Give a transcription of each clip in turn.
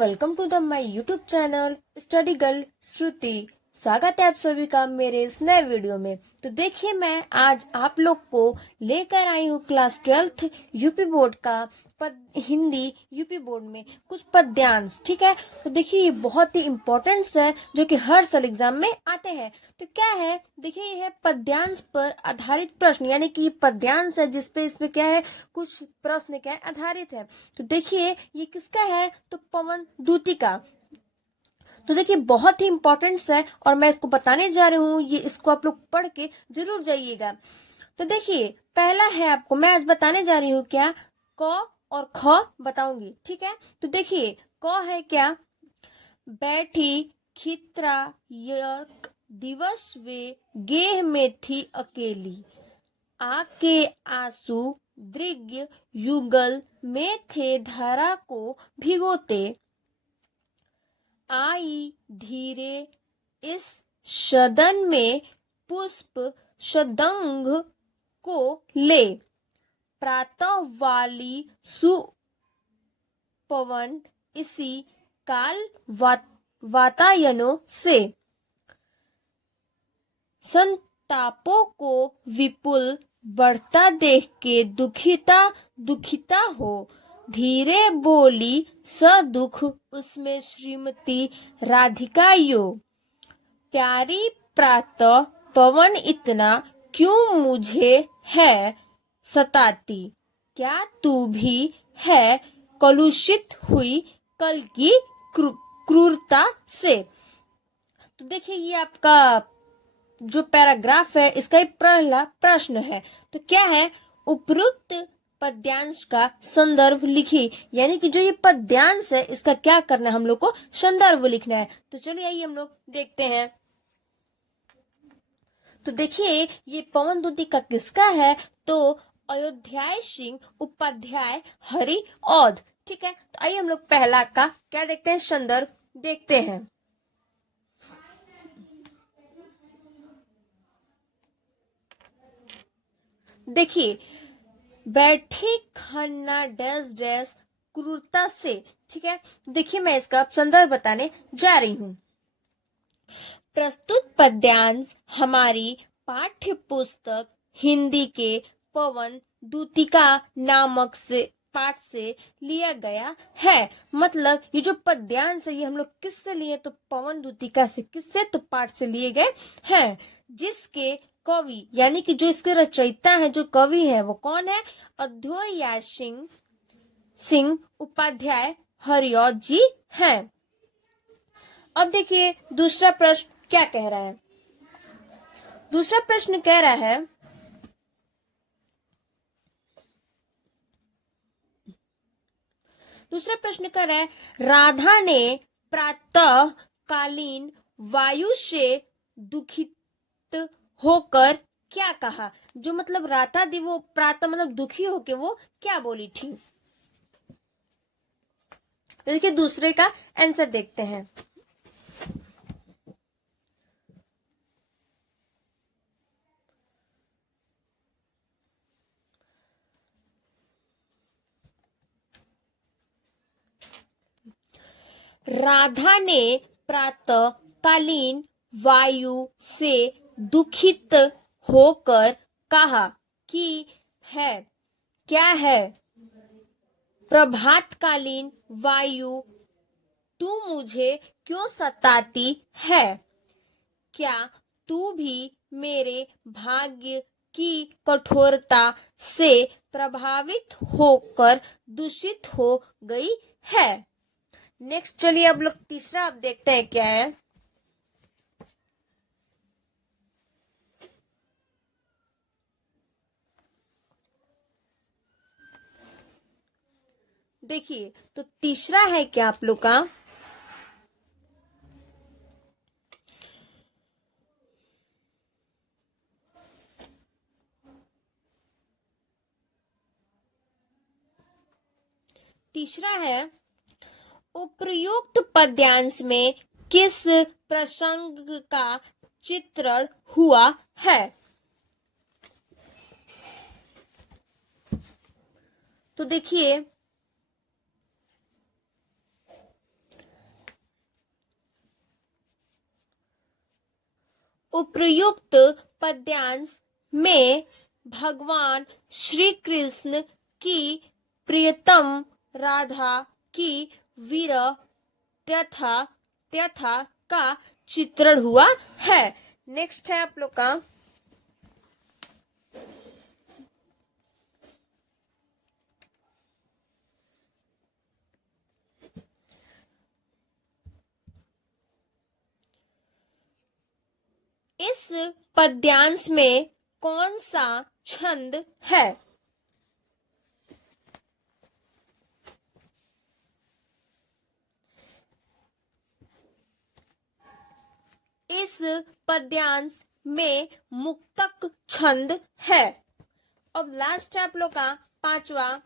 Welcome to the my YouTube channel study girl Shruti. स्वागत है आप सभी का मेरे इस नए वीडियो में। तो देखिए, मैं आज आप लोग को लेकर आई हूँ क्लास 12th यूपी बोर्ड का हिंदी यूपी बोर्ड में कुछ पद्यांश। ठीक है, तो देखिए ये बहुत ही इम्पोर्टेंट है जो कि हर साल एग्जाम में आते हैं। तो क्या है, देखिए ये है पद्यांश पर आधारित प्रश्न, यानी कि पद्यांश है जिसपे इसमें क्या है, कुछ प्रश्न क्या है आधारित है। तो देखिए ये किसका है, तो पवन दूती का। तो देखिए बहुत ही इंपॉर्टेंट है और मैं इसको बताने जा रही हूँ, ये इसको आप लोग पढ़ के जरूर जाइएगा। तो देखिए पहला है, आपको मैं आज बताने जा रही हूँ क्या, क और ख बताऊंगी। ठीक है, तो देखिए क है क्या, बैठी खित्रा एक दिवस वे गेह में थी अकेली, आके आंसू दृग्य युगल में थे धारा को भिगोते, आई धीरे इस सदन में पुष्प सदंग को ले, प्रातः वाली सुपवन इसी काल वातायनों से, संतापों को विपुल बढ़ता देख के दुखिता हो, धीरे बोली सदुख उसमें श्रीमती राधिका यो, प्यारी प्रातः पवन इतना क्यों मुझे है सताती, क्या तू भी है कलुषित हुई कल की क्रूरता से। तो देखिए ये आपका जो पैराग्राफ है इसका एक पहला प्रश्न है। तो क्या है, उपरोक्त पद्यांश का संदर्भ लिखिए, यानी कि जो ये पद्यांश है इसका क्या करना है, हम लोग को संदर्भ लिखना है। तो चलिए आइए हम लोग देखते हैं। तो देखिए ये पवन दूती का किसका है, तो अयोध्याय सिंह उपाध्याय हरि औध। ठीक है, तो आइए हम लोग पहला का क्या देखते हैं, संदर्भ देखते हैं। देखिए बैठी खन्ना डैश डैश क्रूरता से। ठीक है, देखिए मैं इसका संदर्भ बताने जा रही हूँ। प्रस्तुत पद्यांश हमारी पाठ्य पुस्तक हिंदी के पवन दूतिका नामक से पाठ से लिया गया है। मतलब ये जो पद्यांश है ये हम लोग किससे लिए, तो पवन दूतिका से। किससे, तो पाठ से लिए गए हैं, जिसके कवि यानी कि जो इसके रचयिता है, जो कवि है वो कौन है, अद्वैया सिंह उपाध्याय हरिऔध जी हैं। अब देखिए दूसरा प्रश्न क्या कह रहा है। दूसरा प्रश्न कह रहा है, दूसरा प्रश्न कह रहा है, राधा ने प्रातः कालीन वायु से दुखित होकर क्या कहा। जो मतलब राधा थी वो प्रातः मतलब दुखी होकर वो क्या बोली थी। देखिए दूसरे का आंसर देखते हैं। राधा ने प्रातः कालीन वायु से दुखित होकर कहा कि है क्या है, प्रभातकालीन वायु तू मुझे क्यों सताती है, क्या तू भी मेरे भाग्य की कठोरता से प्रभावित होकर दूषित हो गई है। नेक्स्ट चलिए अब लोग तीसरा अब देखते हैं क्या है। देखिए तो तीसरा है क्या आप लोग का, तीसरा है, उपर्युक्त पद्यांश में किस प्रसंग का चित्रण हुआ है। तो देखिए उपर्युक्त पद्यांश में भगवान श्री कृष्ण की प्रियतम राधा की विरह तथा तथा का चित्रण हुआ है। नेक्स्ट है आप लोग का इस पद्यांश में कौन सा छंद है? इस पद्यांश में मुक्तक छंद है। अब लास्ट है आप लोग का पांचवा,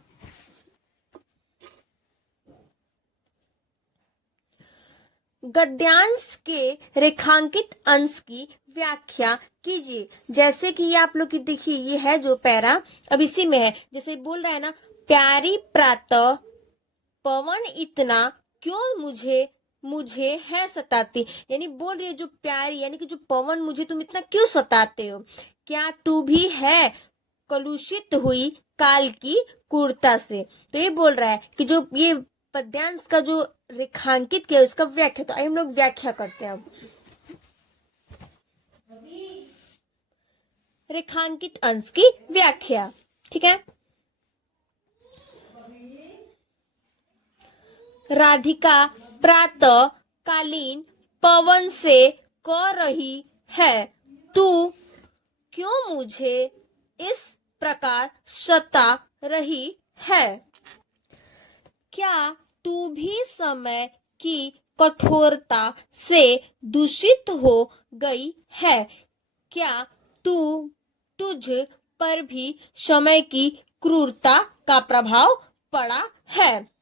गद्यांश के रेखांकित अंश की व्याख्या कीजिए। जैसे कि ये आप लोग की देखिए, ये है जो पैरा अब इसी में है, जैसे बोल रहा है ना, प्यारी प्रातः पवन इतना क्यों मुझे मुझे है सताती, यानी बोल रही है जो प्यारी यानी कि जो पवन मुझे तुम इतना क्यों सताते हो, क्या तू भी है कलुषित हुई काल की कुर्ता से। तो ये बोल रहा है कि जो ये पद्यांश का जो रेखांकित किया उसका व्याख्या, तो आइए हम लोग व्याख्या करते हैं। अब रेखांकित अंश की व्याख्या, ठीक है। राधिका प्रातः कालीन पवन से कह रही है, तू क्यों मुझे इस प्रकार सता रही है, क्या तू भी समय की कठोरता से दूषित हो गई है, क्या तुझ पर भी समय की क्रूरता का प्रभाव पड़ा है।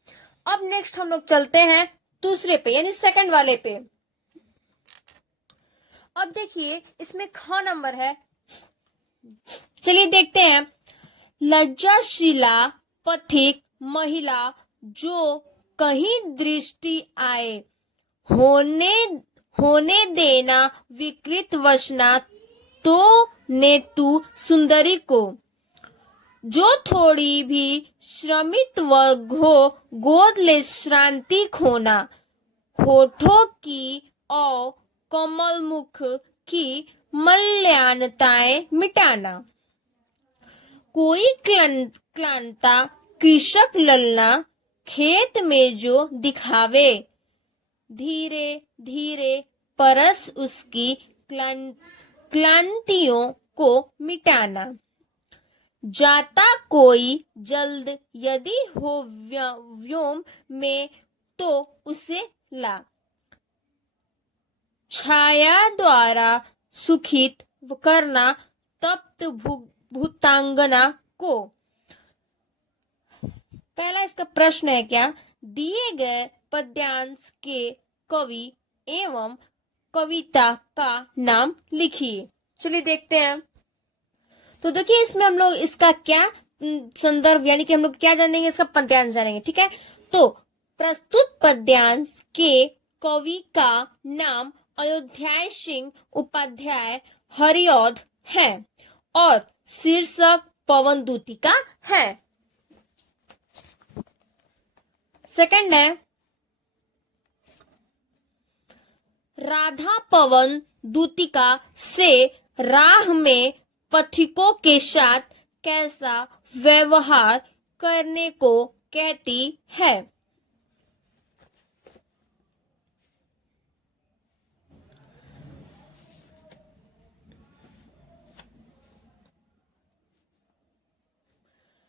अब नेक्स्ट हम लोग चलते हैं दूसरे पे यानी सेकंड वाले पे। अब देखिए इसमें ख नंबर है, चलिए देखते हैं। लज्जाशीला पथिक महिला जो कहीं दृष्टि आए, होने देना विकृत वसना तो ने तू सुंदरी को, जो थोड़ी भी श्रमित हो गोद ले श्रांति खोना, होठों की और कमल मुख की मल्यानताएं मिटाना, कोई क्लांता कृषक ललना खेत में जो दिखावे, धीरे धीरे परस उसकी क्लांतियों को मिटाना, जाता कोई जल्द यदि हो व्योम में तो उसे ला, छाया द्वारा सुखित करना तप्त भूतांगना को। पहला इसका प्रश्न है क्या, दिए गए पद्यांश के कवि एवं कविता का नाम लिखिए। चलिए देखते हैं। तो देखिए इसमें हम लोग इसका क्या संदर्भ यानी कि हम लोग क्या जानेंगे, इसका पद्यांश जानेंगे, ठीक है। तो प्रस्तुत पद्यांश के कवि का नाम अयोध्या सिंह उपाध्याय हरिऔध है और शीर्षक पवन दूतिका है। सेकंड है, राधा पवन दूतिका से राह में पथिकों के साथ कैसा व्यवहार करने को कहती है।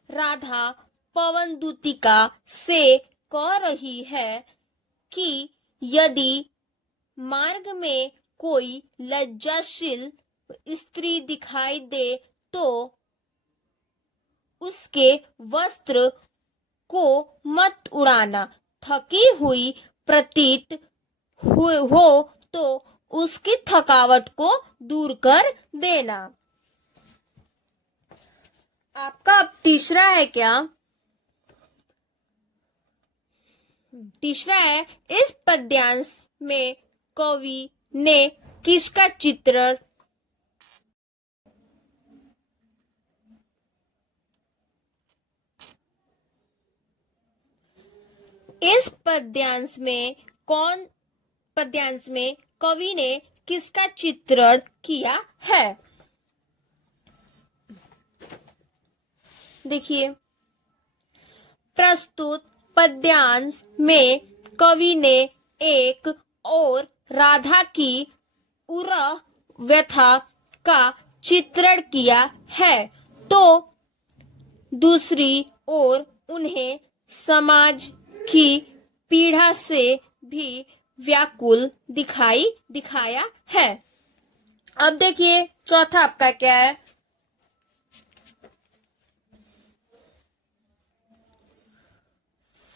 राधा पवन दूतिका से कह रही है कि यदि मार्ग में कोई लज्जाशील स्त्री दिखाई दे तो उसके वस्त्र को मत उड़ाना, थकी हुई प्रतीत हो तो उसकी थकावट को दूर कर देना। आपका अब तीसरा है क्या, तीसरा है, इस पद्यांश में कवि ने किसका चित्रण इस पद्यांश में कवि ने किसका चित्रण किया है? देखिए, प्रस्तुत पद्यांश में कवि ने एक और राधा की उरह व्यथा का चित्रण किया है, तो दूसरी ओर उन्हें समाज की पीड़ा से भी व्याकुल दिखाया है। अब देखिए चौथा आपका क्या है?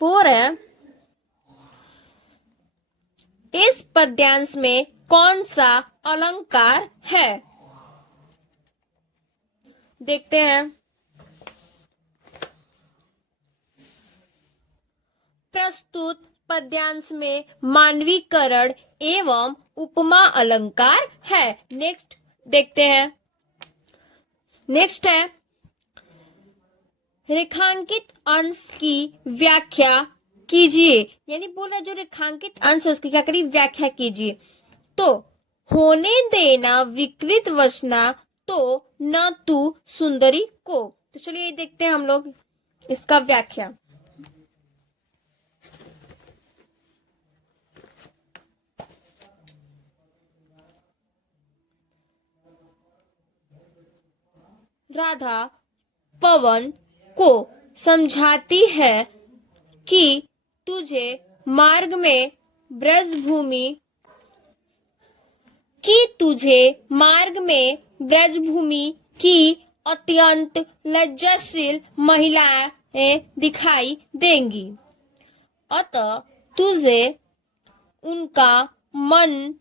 4 है, इस पद्यांश में कौन सा अलंकार है? देखते हैं। प्रस्तुत पद्यांश में मानवीकरण एवं उपमा अलंकार है। नेक्स्ट देखते हैं। नेक्स्ट है, रेखांकित अंश की व्याख्या कीजिए। यानी बोल रहा जो रेखांकित अंश है उसकी क्या करिए? व्याख्या कीजिए। तो होने देना विकृत वसना, तो न तू सुंदरी को। तो चलिए देखते हैं हम लोग इसका व्याख्या। राधा पवन को समझाती है कि तुझे मार्ग में ब्रजभूमि की अत्यंत लज्जाशील महिलाएं दिखाई देंगी, अतः तुझे उनका मान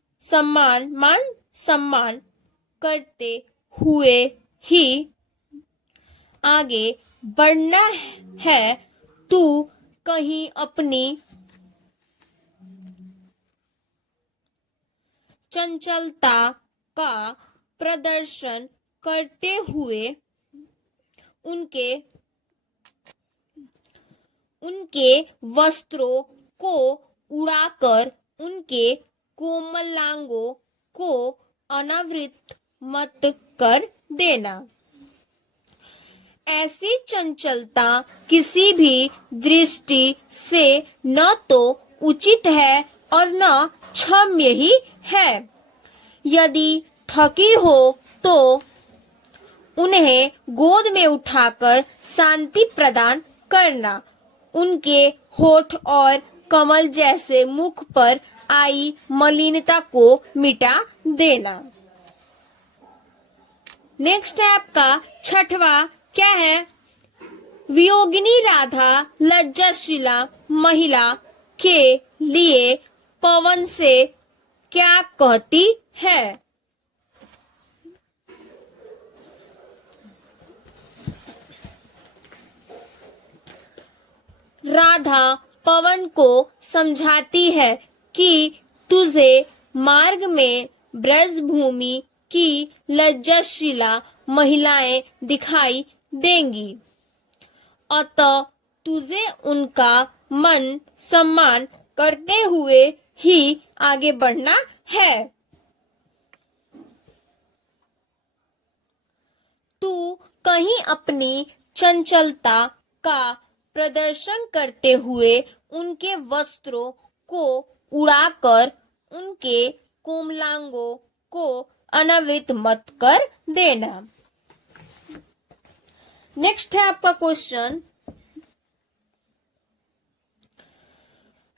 सम्मान करते हुए ही आगे बढ़ना है। तू कहीं अपनी चंचलता का प्रदर्शन करते हुए उनके वस्त्रों को उड़ाकर उनके कोमलांगों को अनावृत मत कर देना। ऐसी चंचलता किसी भी दृष्टि से न तो उचित है और न क्षम्य ही है। यदि थकी हो तो उन्हें गोद में उठाकर शांति प्रदान करना, उनके होठ और कमल जैसे मुख पर आई मलिनता को मिटा देना। नेक्स्ट है आपका छठवा, क्या है? वियोगिनी राधा लज्जाशीला महिला के लिए पवन से क्या कहती है? राधा पवन को समझाती है कि तुझे मार्ग में ब्रजभूमि की लज्जाशीला महिलाएं दिखाई देंगी, अतः तुझे उनका मान सम्मान करते हुए ही आगे बढ़ना है। तू कहीं अपनी चंचलता का प्रदर्शन करते हुए उनके वस्त्रों को उड़ाकर उनके कोमलांगों को अनावृत मत कर देना। नेक्स्ट है आपका क्वेश्चन,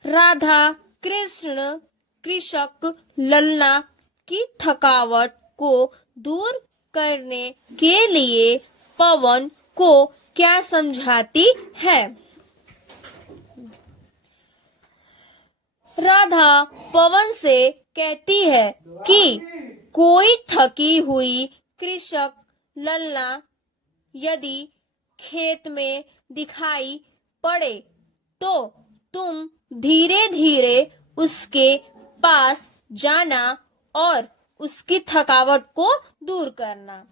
राधा कृषक ललना की थकावट को दूर करने के लिए पवन को क्या समझाती है? राधा पवन से कहती है कि कोई थकी हुई कृषक ललना यदि खेत में दिखाई पड़े तो तुम धीरे धीरे उसके पास जाना और उसकी थकावट को दूर करना।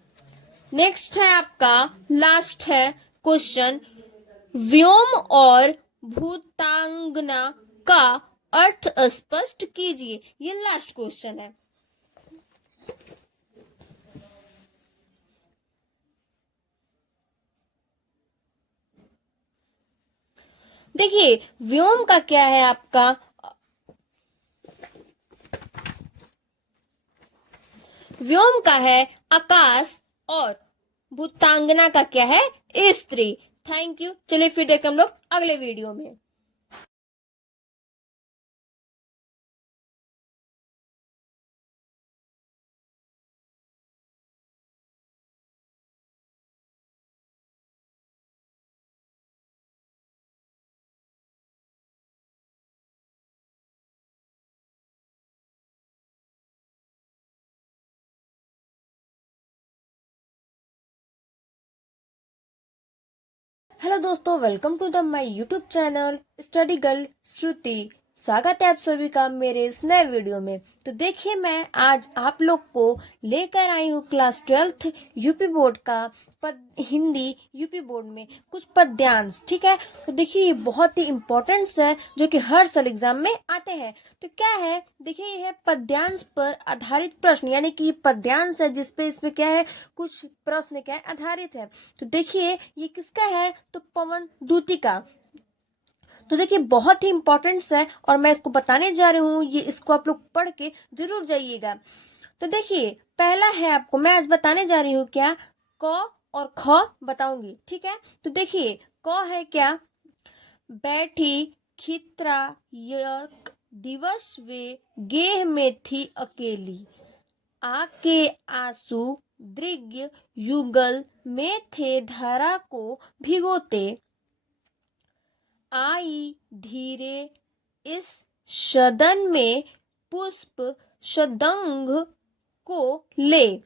नेक्स्ट है आपका लास्ट है क्वेश्चन, व्योम और भूतांगना का अर्थ स्पष्ट कीजिए। ये लास्ट क्वेश्चन है। देखिए व्योम का क्या है आपका, व्योम का है आकाश और भूतांगना का क्या है, स्त्री। Thank you. चलिए फिर देखें हम लोग अगले वीडियो में। हेलो दोस्तों, welcome to the my YouTube channel study girl Shruti. स्वागत है आप सभी का मेरे इस नए वीडियो में। तो देखिए मैं आज आप लोग को लेकर आई हूँ क्लास 12th यूपी बोर्ड का हिंदी यूपी बोर्ड में कुछ पद्यांश। ठीक है, तो देखिए ये बहुत ही इम्पोर्टेंट है जो कि हर साल एग्जाम में आते हैं। तो क्या है, देखिए ये है पद्यांश पर आधारित प्रश्न, यानी कि पद्यांश है जिसपे इसमें क्या है, कुछ प्रश्न क्या है आधारित है। तो देखिए ये किसका है, तो पवन दूती का। तो देखिए बहुत ही इंपॉर्टेंट है और मैं इसको बताने जा रही हूँ, ये इसको आप लोग पढ़ के जरूर जाइएगा। तो देखिए पहला है, आपको मैं आज बताने जा रही हूँ क्या, क और ख बताऊंगी। ठीक है, तो देखिए क है क्या, बैठी खित्रा एक दिवस वे गेह में थी अकेली, आके आंसू दृग्य युगल में थे धरा को भिगोते, आई धीरे इस सदन में पुष्प सदंग को ले,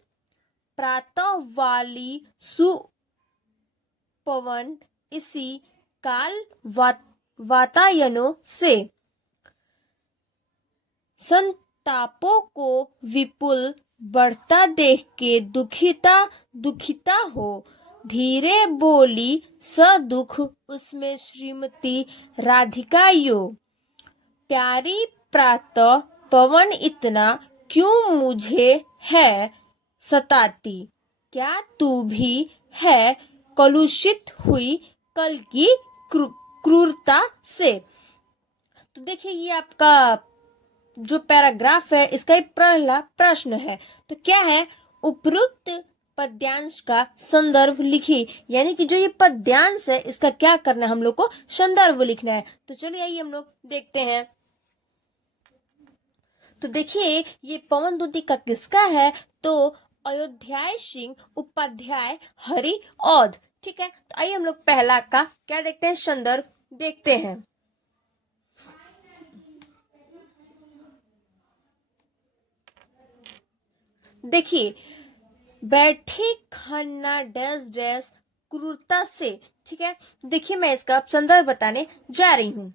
प्रातः वाली सुपवन इसी काल वातायनों से, संतापों को विपुल बढ़ता देख के दुखिता हो, धीरे बोली सदुख उसमें श्रीमती राधिका यो, प्यारी प्रातः पवन इतना क्यों मुझे है सताती, क्या तू भी है कलुषित हुई कल की क्रूरता से। तो देखिए ये आपका जो पैराग्राफ है इसका एक पहला प्रश्न है। तो क्या है, उपरोक्त पद्यांश का संदर्भ लिखिए, यानी कि जो ये पद्यांश है इसका क्या करना है, हम लोग को संदर्भ लिखना है। तो चलिए आइए हम लोग देखते हैं। तो देखिए ये पवन दूती का किसका है, तो अयोध्या सिंह उपाध्याय हरि औध। ठीक है, तो आइए हम लोग पहला का क्या देखते हैं, संदर्भ देखते हैं। देखिए बैठी खन्ना डैश डैश क्रूरता से। ठीक है, देखिए मैं इसका संदर्भ बताने जा रही हूँ।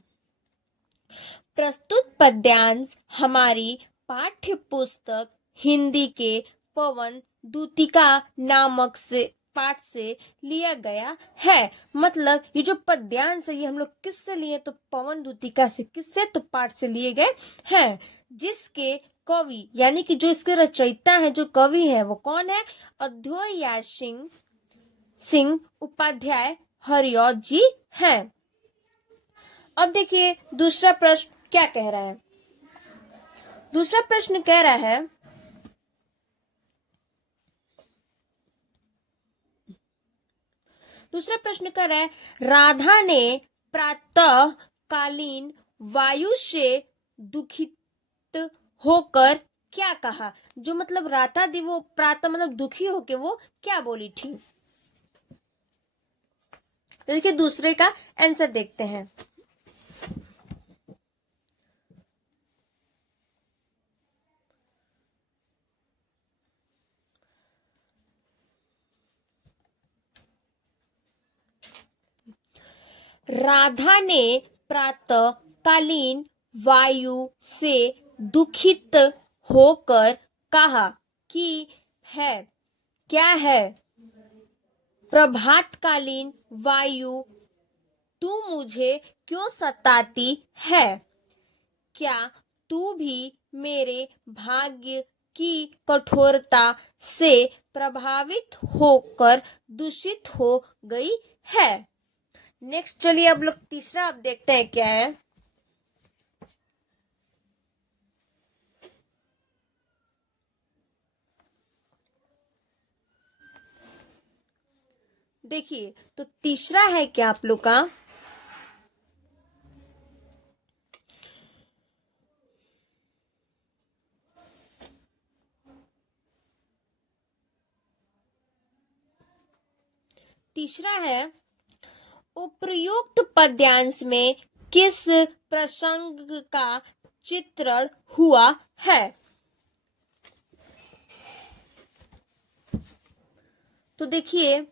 प्रस्तुत पद्यांश हमारी पाठ्य पुस्तक हिंदी के पवन दूतिका नामक से पाठ से लिया गया है। मतलब ये जो पद्यांश है ये हम लोग किससे लिए, तो पवन दूतिका से। किससे, तो पाठ से लिए गए हैं, जिसके कवि यानी कि जो इसके रचयिता है, जो कवि है वो कौन है, अद्वैया सिंह उपाध्याय हरिऔध जी हैं। अब देखिए दूसरा प्रश्न क्या कह रहा है। दूसरा प्रश्न कह रहा है, दूसरा प्रश्न कह रहा है, राधा ने प्रातः कालीन वायु से दुखित होकर क्या कहा। जो मतलब राधा दी वो प्रातः मतलब दुखी होकर वो क्या बोली थी। तो देखिए दूसरे का आंसर देखते हैं। राधा ने प्रातः कालीन वायु से दुखित होकर कहा कि है क्या है, प्रभातकालीन वायु तू मुझे क्यों सताती है? क्या तू भी मेरे भाग्य की कठोरता से प्रभावित होकर दूषित हो गई है? नेक्स्ट चलिए अब लोग तीसरा अब देखते हैं क्या है। देखिए तो तीसरा है क्या आप लोग का, तीसरा है उपर्युक्त पद्यांश में किस प्रसंग का चित्रण हुआ है? तो देखिए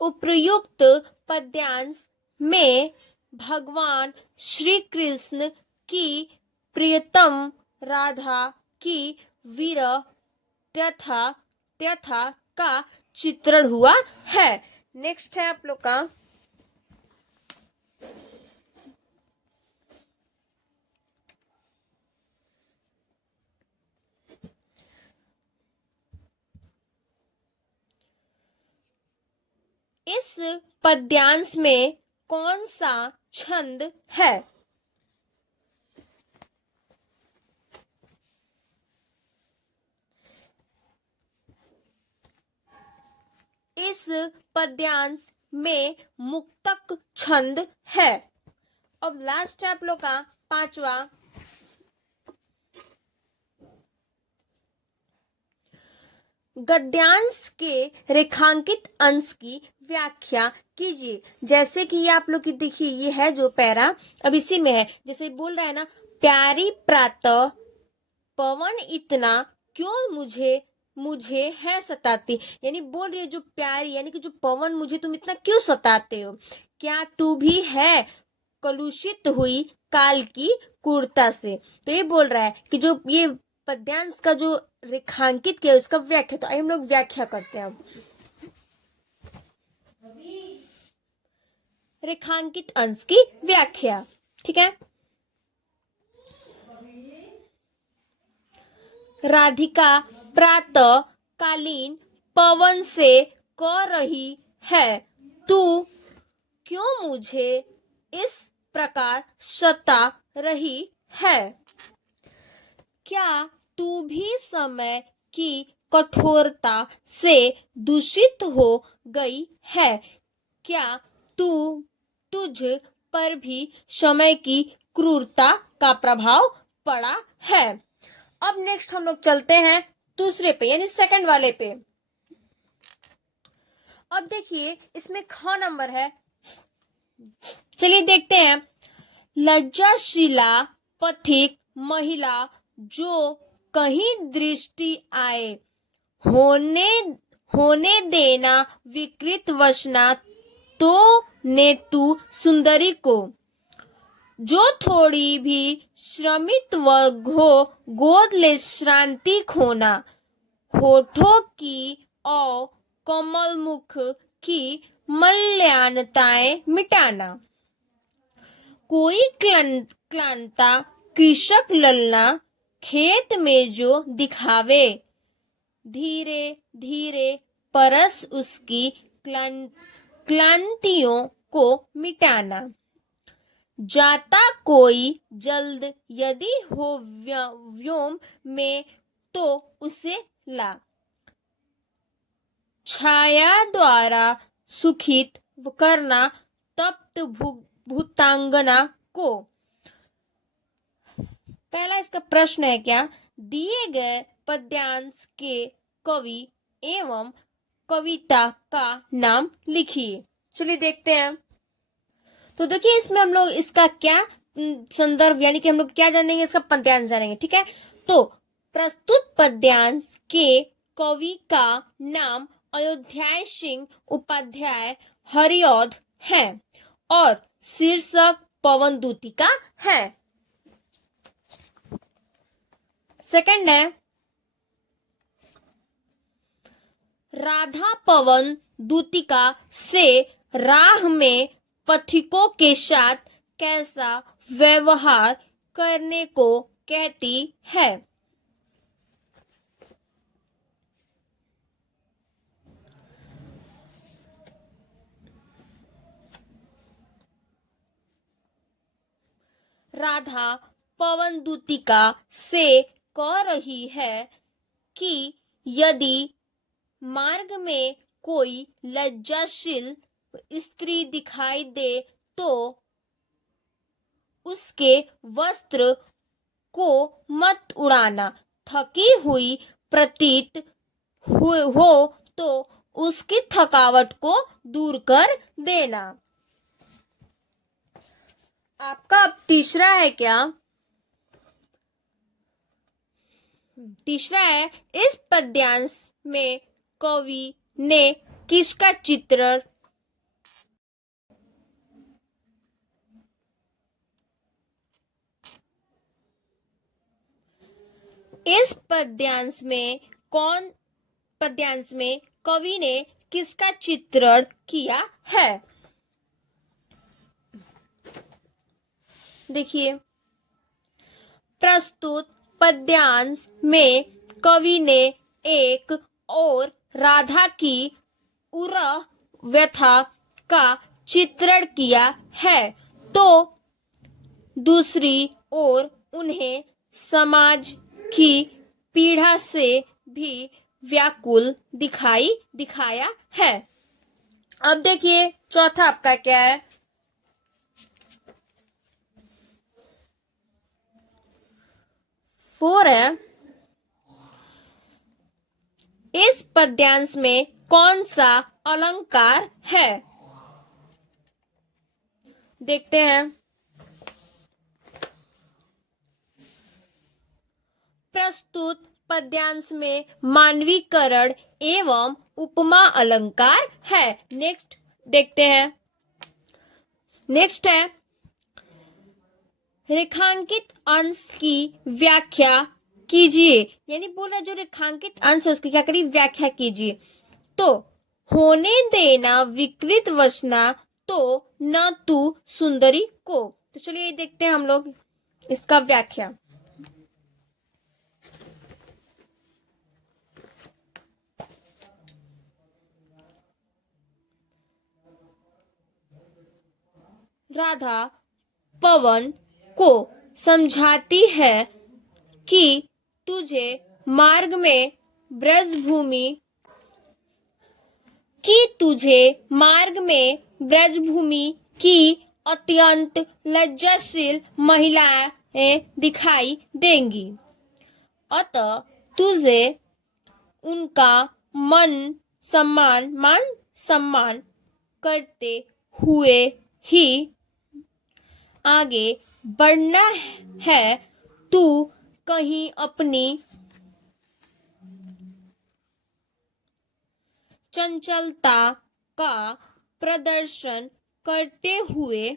उपर्युक्त पद्यांश में भगवान श्री कृष्ण की प्रियतम राधा की विरह तथा तथा का चित्रण हुआ है। नेक्स्ट है आप लोग का इस पद्यांश में कौन सा छंद है? इस पद्यांश में मुक्तक छंद है। अब लास्ट है आप लोग का पांचवा, गद्यांश के रेखांकित अंश की व्याख्या कीजिए। जैसे कि ये आप लोग की देखिए ये है जो पैरा अब इसी में है, जैसे बोल रहा है ना, प्यारी प्रातः पवन इतना क्यों मुझे मुझे है सताती, यानी बोल रही है जो प्यारी यानी कि जो पवन मुझे तुम इतना क्यों सताते हो? क्या तू भी है कलुषित हुई काल की क्रूरता से? तो ये बोल रहा है कि जो ये पद्यांश का जो रेखांकित किया उसका व्याख्या, तो आइए हम लोग व्याख्या करते हैं। अब रेखांकित अंश की व्याख्या, ठीक है। राधिका प्रातः कालीन पवन से कह रही है, तू क्यों मुझे इस प्रकार सता रही है? क्या तू भी समय की कठोरता से दूषित हो गई है? क्या तू तुझ पर भी समय की क्रूरता का प्रभाव पड़ा है? अब नेक्स्ट हम लोग चलते हैं दूसरे पे यानी सेकंड वाले पे। अब देखिए इसमें ख नंबर है, चलिए देखते हैं। लज्जाशीला पथिक महिला जो कहीं दृष्टि आए होने होने देना विकृत वसना तो ने तू सुंदरी को, जो थोड़ी भी श्रमित हो गोद ले श्रांति खोना, होठों की और कोमल मुख की मल्यानताएं मिटाना, कोई क्लांता कृषक ललना खेत में जो दिखावे, धीरे धीरे परस उसकी क्लांतियों को मिटाना, जाता कोई जल्द यदि हो व्योम में तो उसे ला, छाया द्वारा सुखित करना तप्त भूतांगना को। पहला इसका प्रश्न है क्या, दिए गए पद्यांश के कवि एवं कविता का नाम लिखिए। चलिए देखते हैं। तो देखिए इसमें हम लोग इसका क्या संदर्भ यानी कि हम लोग क्या जानेंगे, इसका पद्यांश जानेंगे, ठीक है। तो प्रस्तुत पद्यांश के कवि का नाम अयोध्या सिंह उपाध्याय हरिऔध है और शीर्षक पवन दूतिका है। सेकंड है राधा पवन दूतिका से राह में पथिकों के साथ कैसा व्यवहार करने को कहती है। राधा पवन दूतिका से कह रही है कि यदि मार्ग में कोई लज्जाशील स्त्री दिखाई दे तो उसके वस्त्र को मत उड़ाना। थकी हुई प्रतीत हो तो उसकी थकावट को दूर कर देना। आपका अब तीसरा है क्या? तीसरा है, इस पद्यांश में कवि ने किसका चित्रण इस पद्यांश में कवि ने किसका चित्रण किया है? देखिए, प्रस्तुत पद्यांश में कवि ने एक और राधा की उरह व्यथा का चित्रण किया है तो दूसरी ओर उन्हें समाज की पीड़ा से भी व्याकुल दिखाया है। अब देखिए चौथा आपका क्या है? फोर है, इस पद्यांश में कौन सा अलंकार है? देखते हैं। प्रस्तुत पद्यांश में मानवीकरण एवं उपमा अलंकार है। नेक्स्ट देखते हैं। नेक्स्ट है, रेखांकित अंश की व्याख्या कीजिए। यानी बोल रहा जो रेखांकित अंश है उसकी क्या करिए, व्याख्या कीजिए। तो होने देना विकृत वसना तो न तू सुंदरी को। तो चलिए देखते हैं हम लोग इसका व्याख्या। राधा पवन को समझाती है कि तुझे मार्ग में ब्रजभूमि की अत्यंत लज्जाशील महिलाएं दिखाई देंगी। अतः तुझे उनका मान सम्मान करते हुए ही आगे बढ़ना है। तू कहीं अपनी चंचलता का प्रदर्शन करते हुए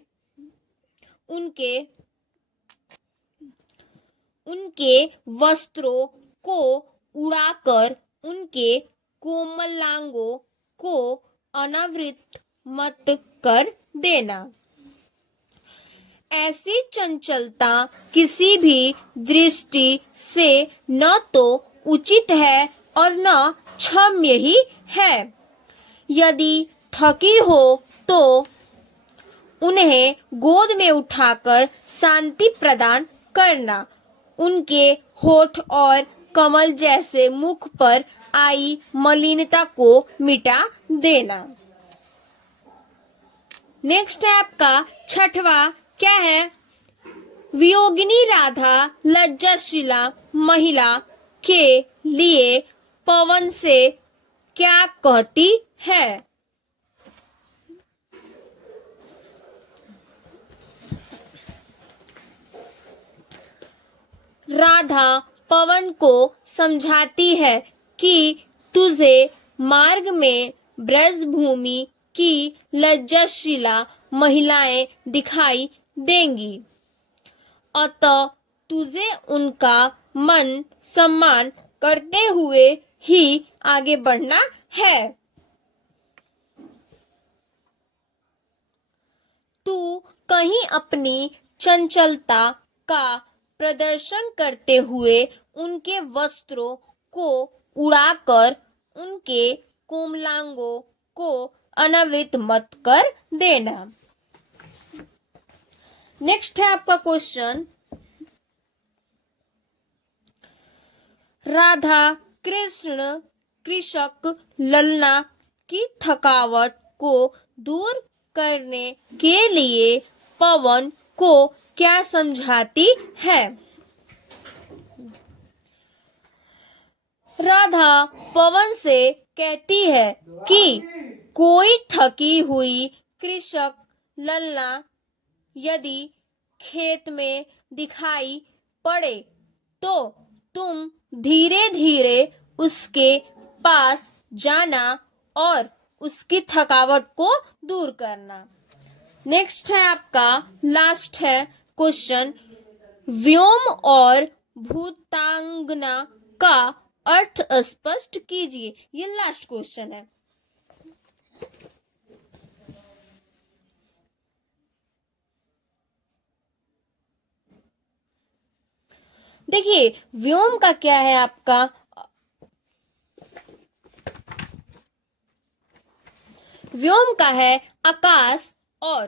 उनके वस्त्रों को उड़ाकर उनके कोमलांगों को अनावृत मत कर देना। ऐसी चंचलता किसी भी दृष्टि से न तो उचित है और न क्षम्य ही है। यदि थकी हो तो उन्हें गोद में उठाकर शांति प्रदान करना। उनके होठ और कमल जैसे मुख पर आई मलिनता को मिटा देना। नेक्स्ट है आपका छठवा, क्या है? वियोगिनी राधा लज्जाशीला महिला के लिए पवन से क्या कहती है? राधा पवन को समझाती है कि तुझे मार्ग में ब्रजभूमि की लज्जाशीला महिलाएं दिखाई देंगी। अतः तुझे उनका मान सम्मान करते हुए ही आगे बढ़ना है। तू कहीं अपनी चंचलता का प्रदर्शन करते हुए उनके वस्त्रों को उड़ाकर उनके कोमलांगों को अनावृत मत कर देना। नेक्स्ट है आपका क्वेश्चन, राधा कृष्ण कृषक ललना की थकावट को दूर करने के लिए पवन को क्या समझाती है? राधा पवन से कहती है कि कोई थकी हुई कृषक ललना यदि खेत में दिखाई पड़े तो तुम धीरे धीरे उसके पास जाना और उसकी थकावट को दूर करना। नेक्स्ट है आपका लास्ट है क्वेश्चन, व्योम और भूतांगना का अर्थ स्पष्ट कीजिए। ये लास्ट क्वेश्चन है। देखिए व्योम का क्या है आपका, व्योम का है आकाश और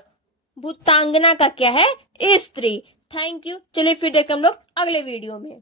भूतांगना का क्या है, स्त्री। Thank you. चलिए फिर देखें हम लोग अगले वीडियो में।